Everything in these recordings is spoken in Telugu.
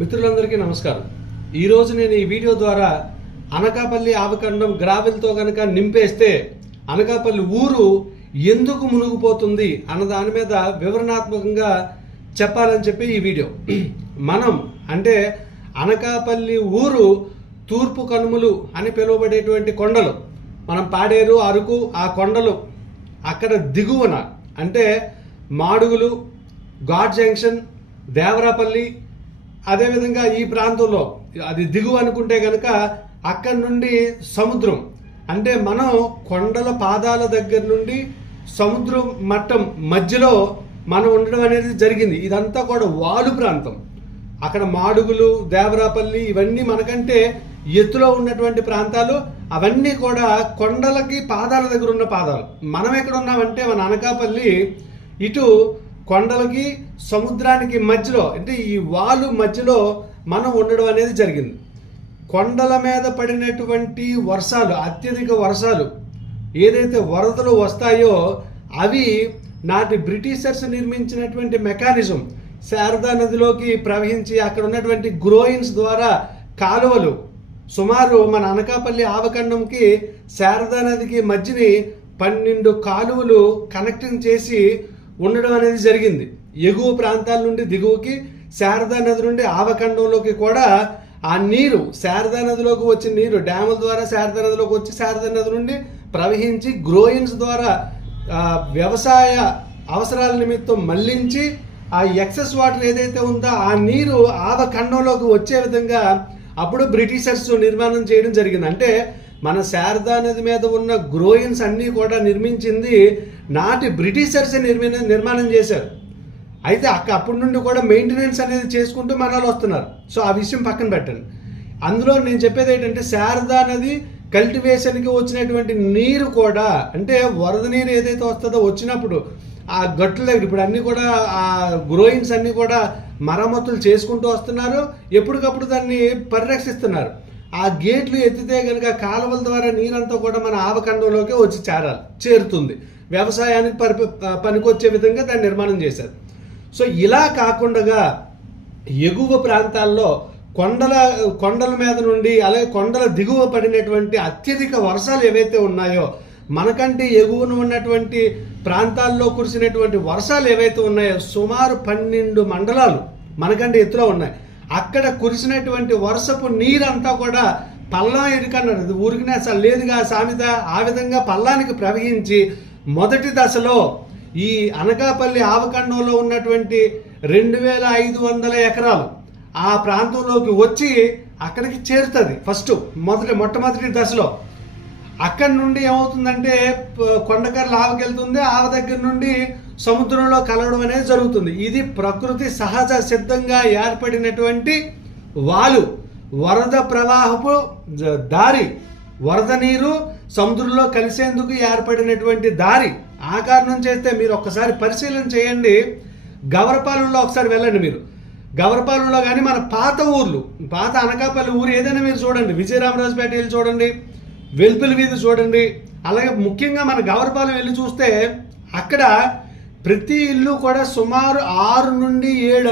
మిత్రులందరికీ నమస్కారం. ఈరోజు నేను ఈ వీడియో ద్వారా అనకాపల్లి ఆవకండం గ్రావెల్తో కనుక నింపేస్తే అనకాపల్లి ఊరు ఎందుకు మునిగిపోతుంది అన్న దాని మీద వివరణాత్మకంగా చెప్పాలని చెప్పి ఈ వీడియో. మనం అంటే అనకాపల్లి ఊరు తూర్పు కనుమలు అని పిలువబడేటువంటి కొండలు, మనం పాడేరు, అరకు, ఆ కొండలు అక్కడ దిగువన అంటే మాడుగులు, ఘాట్ జంక్షన్, దేవరాపల్లి, అదేవిధంగా ఈ ప్రాంతంలో అది దిగువ అనుకుంటే కనుక అక్కడి నుండి సముద్రం అంటే మనం కొండల పాదాల దగ్గర నుండి సముద్రం మట్టం మధ్యలో మనం ఉండడం అనేది జరిగింది. ఇదంతా కూడా వాలు ప్రాంతం. అక్కడ మాడుగులు, దేవరాపల్లి ఇవన్నీ మనకంటే ఎత్తులో ఉన్నటువంటి ప్రాంతాలు. అవన్నీ కూడా కొండలకి పాదాల దగ్గర ఉన్న పాదాలు. మనం ఎక్కడ ఉన్నామంటే మన అనకాపల్లి ఇటు కొండలకి సముద్రానికి మధ్యలో అంటే ఈ వాలు మధ్యలో మనం ఉండడం అనేది జరిగింది. కొండల మీద పడినటువంటి వర్షాలు, అత్యధిక వర్షాలు ఏదైతే వరదలు వస్తాయో అవి నాటి బ్రిటిషర్స్ నిర్మించినటువంటి మెకానిజం శారదా నదిలోకి ప్రవహించి అక్కడ ఉన్నటువంటి గ్రోయిన్స్ ద్వారా కాలువలు సుమారు మన అనకాపల్లి ఆవకండంకి శారదా నదికి మధ్యని 12 కాలువలు కనెక్టింగ్ చేసి ఉండడం అనేది జరిగింది. ఎగువ ప్రాంతాల నుండి దిగువకి, శారదా నది నుండి ఆవకండంలోకి కూడా ఆ నీరు శారదా నదిలోకి వచ్చిన నీరు డ్యాముల ద్వారా శారదా నదిలోకి వచ్చి శారదా నది నుండి ప్రవహించి గ్రోయిన్స్ ద్వారా వ్యవసాయ అవసరాల నిమిత్తం మళ్లించి ఆ ఎక్సెస్ వాటర్ ఏదైతే ఉందో ఆ నీరు ఆవకండంలోకి వచ్చే విధంగా అప్పుడు బ్రిటిషర్స్ నిర్మాణం చేయడం జరిగింది. అంటే మన శారదా నది మీద ఉన్న గ్రోయిన్స్ అన్నీ కూడా నిర్మించింది నాటి బ్రిటిషర్స్ నిర్మాణం చేశారు. అయితే అప్పటి నుండి కూడా మెయింటెనెన్స్ అనేది చేసుకుంటూ మనలో వస్తున్నారు. సో ఆ విషయం పక్కన పెట్టండి. అందులో నేను చెప్పేది ఏంటంటే శారదా నది కల్టివేషన్కి వచ్చినటువంటి నీరు కూడా అంటే వరద నీరు ఏదైతే వస్తుందో వచ్చినప్పుడు ఆ గట్ల దగ్గర ఇప్పుడు అన్నీ కూడా ఆ గ్రోయిన్స్ అన్నీ కూడా మరమ్మతులు చేసుకుంటూ వస్తున్నారు. ఎప్పటికప్పుడు దాన్ని పరిరక్షిస్తున్నారు. ఆ గేట్లు ఎత్తితే కనుక కాలువల ద్వారా నీరంతా కూడా మన ఆవకండంలోకి వచ్చి చేరుతుంది. వ్యవసాయానికి పనికొచ్చే విధంగా దాన్ని నిర్మాణం చేశారు. సో ఇలా కాకుండా ఎగువ ప్రాంతాల్లో కొండల మీద నుండి అలాగే కొండల దిగువ పడినటువంటి అత్యధిక వర్షాలు ఏవైతే ఉన్నాయో మనకంటే ఎగువన ఉన్నటువంటి ప్రాంతాల్లో కురిసినటువంటి వర్షాలు ఏవైతే ఉన్నాయో సుమారు 12 మండలాలు మనకంటే ఎత్తులో ఉన్నాయి. అక్కడ కురిసినటువంటి వర్షపు నీరంతా కూడా పల్లం ఎదుకన్నారు. ఊరికినే అసలు లేదుగా సామెత. ఆ విధంగా పల్లానికి ప్రవహించి మొదటి దశలో ఈ అనకాపల్లి ఆవకండంలో ఉన్నటువంటి 2500 ఎకరాలు ఆ ప్రాంతంలోకి వచ్చి అక్కడికి చేరుతుంది. మొట్టమొదటి దశలో అక్కడి నుండి ఏమవుతుందంటే కొండకర్ల ఆవకెళ్తుంది. ఆవ దగ్గర నుండి సముద్రంలో కలవడం అనేది జరుగుతుంది. ఇది ప్రకృతి సహజ సిద్ధంగా ఏర్పడినటువంటి వాలు, వరద ప్రవాహపు దారి, వరద నీరు సముద్రంలో కలిసేందుకు ఏర్పడినటువంటి దారి. ఆ కారణం చేస్తే మీరు ఒక్కసారి పరిశీలన చేయండి. గవరపాలెంలో ఒకసారి వెళ్ళండి. మీరు గవరపాలెంలో కానీ మన పాత ఊర్లు, పాత అనకాపల్లి ఊరు ఏదైనా మీరు చూడండి. విజయరామరాజుపేట వెళ్ళి చూడండి, వెల్పుల వీధి చూడండి. అలాగే ముఖ్యంగా మన గవరపాలెం వెళ్ళి చూస్తే అక్కడ ప్రతి ఇల్లు కూడా సుమారు 6 నుండి 7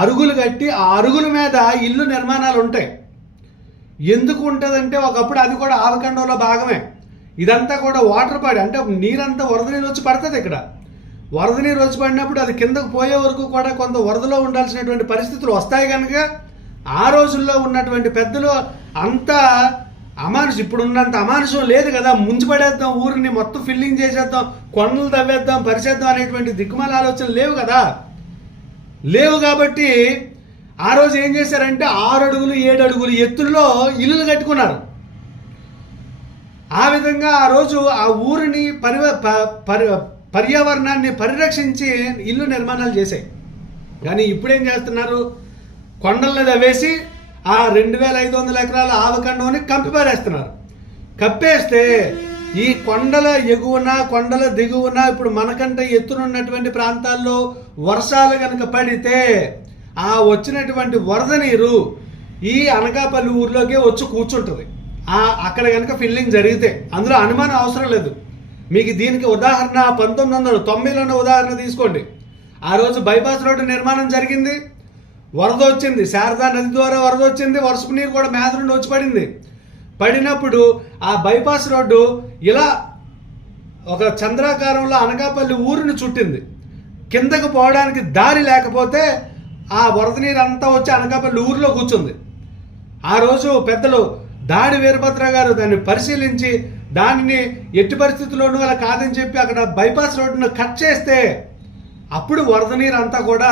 అరుగులు కట్టి ఆ అరుగుల మీద ఇల్లు నిర్మాణాలు ఉంటాయి. ఎందుకు ఉంటుందంటే ఒకప్పుడు అది కూడా ఆవకండంలో భాగమే. ఇదంతా కూడా వాటర్ పాడి అంటే నీరంతా వరద నీరు వచ్చి పడుతుంది. ఇక్కడ వరద నీరు వచ్చి పడినప్పుడు అది కిందకు పోయే వరకు కూడా కొంత వరదలో ఉండాల్సినటువంటి పరిస్థితులు వస్తాయి. కనుక ఆ రోజుల్లో ఉన్నటువంటి పెద్దలు అంతా అమానుషం, ఇప్పుడు ఉన్నంత అమానుషం లేదు కదా. ముంచిపడేద్దాం, ఊరిని మొత్తం ఫిల్లింగ్ చేసేద్దాం, కొండలు తవ్వేద్దాం, పరిచేద్దాం అనేటువంటి దిక్కుమాల ఆలోచనలు లేవు కదా. లేవు కాబట్టి ఆ రోజు ఏం చేశారంటే 6 అడుగులు 7 అడుగులు ఎత్తుల్లో ఇల్లులు కట్టుకున్నారు. ఆ విధంగా ఆ రోజు ఆ ఊరిని పర్యావరణాన్ని పరిరక్షించి ఇల్లు నిర్మాణాలు చేశాయి. కానీ ఇప్పుడేం చేస్తున్నారు, కొండలను తవ్వేసి ఆ 2500 ఎకరాల ఆవకండాన్ని కప్పిపారేస్తున్నారు. కప్పేస్తే ఈ కొండల ఎగువన కొండల దిగువన ఇప్పుడు మనకంటే ఎత్తునున్నటువంటి ప్రాంతాల్లో వర్షాలు కనుక పడితే ఆ వచ్చినటువంటి వరద నీరు ఈ అనకాపల్లి ఊర్లోకే వచ్చి కూర్చుంటుంది. అక్కడ కనుక ఫిల్లింగ్ జరిగితే అందులో అనుమానం అవసరం లేదు. మీకు దీనికి ఉదాహరణ 1990లోనే ఉదాహరణ తీసుకోండి. ఆ రోజు బైపాస్ రోడ్డు నిర్మాణం జరిగింది. వరద వచ్చింది, శారదా నది ద్వారా వరద వచ్చింది, వర్షపు నీరు కూడా మేద నుండి వచ్చి పడింది. పడినప్పుడు ఆ బైపాస్ రోడ్డు ఇలా ఒక చంద్రాకారంలో అనకాపల్లి ఊరిని చుట్టింది. కిందకు పోవడానికి దారి లేకపోతే ఆ వరద నీరు అంతా వచ్చి అనకాపల్లి ఊరిలో కూర్చుంది. ఆ రోజు పెద్దలు దాడి వీరభద్ర గారు దాన్ని పరిశీలించి దానిని ఎట్టి పరిస్థితుల్లోనూ అలా కాదని చెప్పి అక్కడ బైపాస్ రోడ్డును కట్ చేస్తే అప్పుడు వరద నీరు అంతా కూడా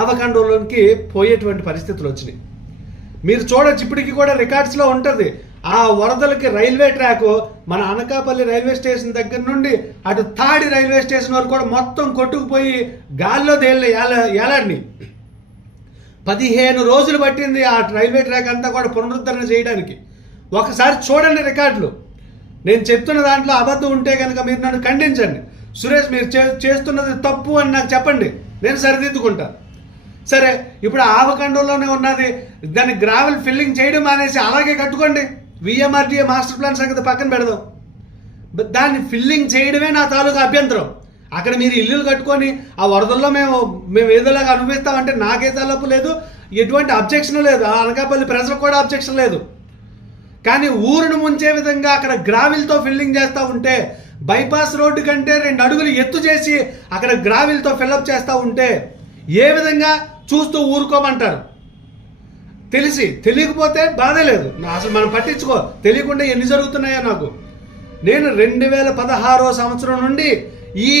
ఆవకండంలోనికి పోయేటువంటి పరిస్థితులు వచ్చినాయి. మీరు చూడొచ్చు, ఇప్పటికీ కూడా రికార్డ్స్లో ఉంటుంది. ఆ వరదలకి రైల్వే ట్రాక్ మన అనకాపల్లి రైల్వే స్టేషన్ దగ్గర నుండి అటు తాడి రైల్వే స్టేషన్ వరకు కూడా మొత్తం కొట్టుకుపోయి గాల్లో ఏలాడిని. 15 రోజులు పట్టింది ఆ రైల్వే ట్రాక్ అంతా కూడా పునరుద్ధరణ చేయడానికి. ఒకసారి చూడండి రికార్డులు. నేను చెప్తున్న దాంట్లో అబద్ధం ఉంటే కనుక మీరు నన్ను ఖండించండి. సురేష్, మీరు చేస్తున్నది తప్పు అని నాకు చెప్పండి, నేను సరిదిద్దుకుంటాను. సరే, ఇప్పుడు ఆవకండంలోనే ఉన్నది, దాన్ని గ్రావెల్ ఫిల్లింగ్ చేయడం మానేసి అలాగే కట్టుకోండి. విఎంఆర్డీఏ మాస్టర్ ప్లాన్ సంగతి పక్కన పెడదాం. దాన్ని ఫిల్లింగ్ చేయడమే నా తాలూకా అభ్యంతరం. అక్కడ మీరు ఇల్లులు కట్టుకొని ఆ వరదల్లో మేము ఏదోలాగా అనుభవిస్తామంటే నాకే తలపు లేదు, ఎటువంటి అబ్జెక్షన్ లేదు, ఆ అనకాపల్లి ప్రజలకు కూడా అబ్జెక్షన్ లేదు. కానీ ఊరును ముంచే విధంగా అక్కడ గ్రావిల్తో ఫిల్లింగ్ చేస్తూ ఉంటే, బైపాస్ రోడ్డు కంటే 2 అడుగులు ఎత్తు చేసి అక్కడ గ్రావిల్తో ఫిల్అప్ చేస్తూ ఉంటే ఏ విధంగా చూస్తూ ఊరుకోమంటారు? తెలియకపోతే బాధే లేదు, అసలు మనం పట్టించుకో. తెలియకుండా ఎన్ని జరుగుతున్నాయో నాకు. నేను 2016 సంవత్సరం నుండి ఈ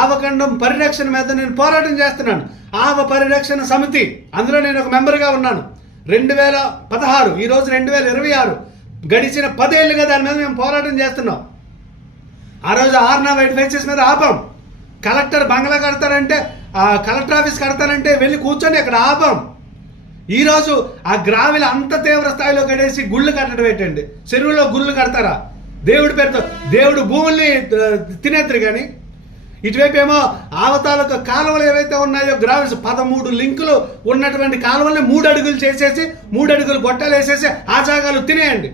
ఆవకండం పరిరక్షణ మీద నేను పోరాటం చేస్తున్నాను. ఆవ పరిరక్షణ సమితి, అందులో నేను ఒక మెంబర్గా ఉన్నాను. 2016, ఈరోజు 2026, గడిచిన 10 ఏళ్ళుగా దాని మీద మేము పోరాటం చేస్తున్నాం. ఆ రోజు ఆర్నా వైట్ ఫెన్సెస్ మీద ఆపాం. కలెక్టర్ బంగ్లా కడతారంటే, కలెక్టర్ ఆఫీస్ కడతారంటే వెళ్ళి కూర్చొని అక్కడ ఆపాం. ఈరోజు ఆ గ్రావిల అంత తీవ్ర స్థాయిలో కడేసి గుళ్ళు కట్టడం ఏంటండి? చెరువులో గుళ్ళు కడతారా? దేవుడి పేరుతో దేవుడు భూముల్ని తినేద్దరు. కానీ ఇటువైపు ఏమో ఆవతాలకు కాలువలు ఏవైతే ఉన్నాయో గ్రావిల్స్ 13 లింకులు ఉన్నటువంటి కాలువల్ని 3 అడుగులు చేసేసి 3 అడుగులు గొట్టాలు వేసేసి ఆ జాగాలు తినేయండి.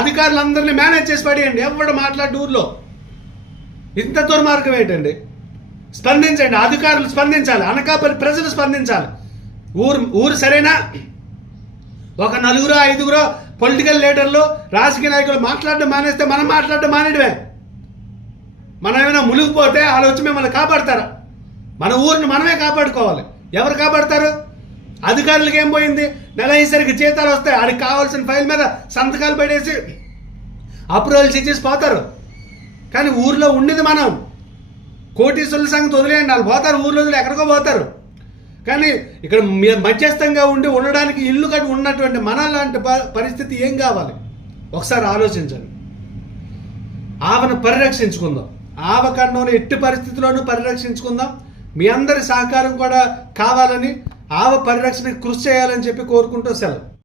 అధికారులందరినీ మేనేజ్ చేసి పడేయండి. ఎవడు మాట్లాడి ఊర్లో ఇంత దుర్మార్గం ఏంటండి? స్పందించండి, అధికారులు స్పందించాలి, అనకాపల్లి ప్రజలు స్పందించాలి. ఊరు సరేనా? ఒక 4-5 పొలిటికల్ లీడర్లు, రాజకీయ నాయకులు మాట్లాడడం మానేస్తే మనం మాట్లాడడం మానేయడమే. మనం ఏమైనా మునిగిపోతే వాళ్ళు వచ్చి మిమ్మల్ని కాపాడతారా? మన ఊరిని మనమే కాపాడుకోవాలి. ఎవరు కాపాడతారు? అధికారులకు ఏం పోయింది? నెల అయ్యేసరికి జీతాలు వస్తాయి, ఆడికి కావాల్సిన ఫైల్ మీద సంతకాలు పడేసి అప్రూవల్స్ ఇచ్చేసి పోతారు. కానీ ఊర్లో ఉండేది మనం. కోటీశ్వరుల సంగతి వదిలేయండి, వాళ్ళు పోతారు, ఊర్లో వదిలి ఎక్కడికో పోతారు. కానీ ఇక్కడ మధ్యస్థంగా ఉండడానికి ఇల్లు కట్టి ఉన్నటువంటి మన లాంటి పరిస్థితి ఏం కావాలి? ఒకసారి ఆలోచించండి. ఆవను పరిరక్షించుకుందాం. ఆవకండంలో ఎట్టి పరిస్థితుల్లోనూ పరిరక్షించుకుందాం. మీ అందరి సహకారం కూడా కావాలని, ఆవ పరిరక్షణకు కృషి చేయాలని చెప్పి కోరుకుంటూ సెలవు.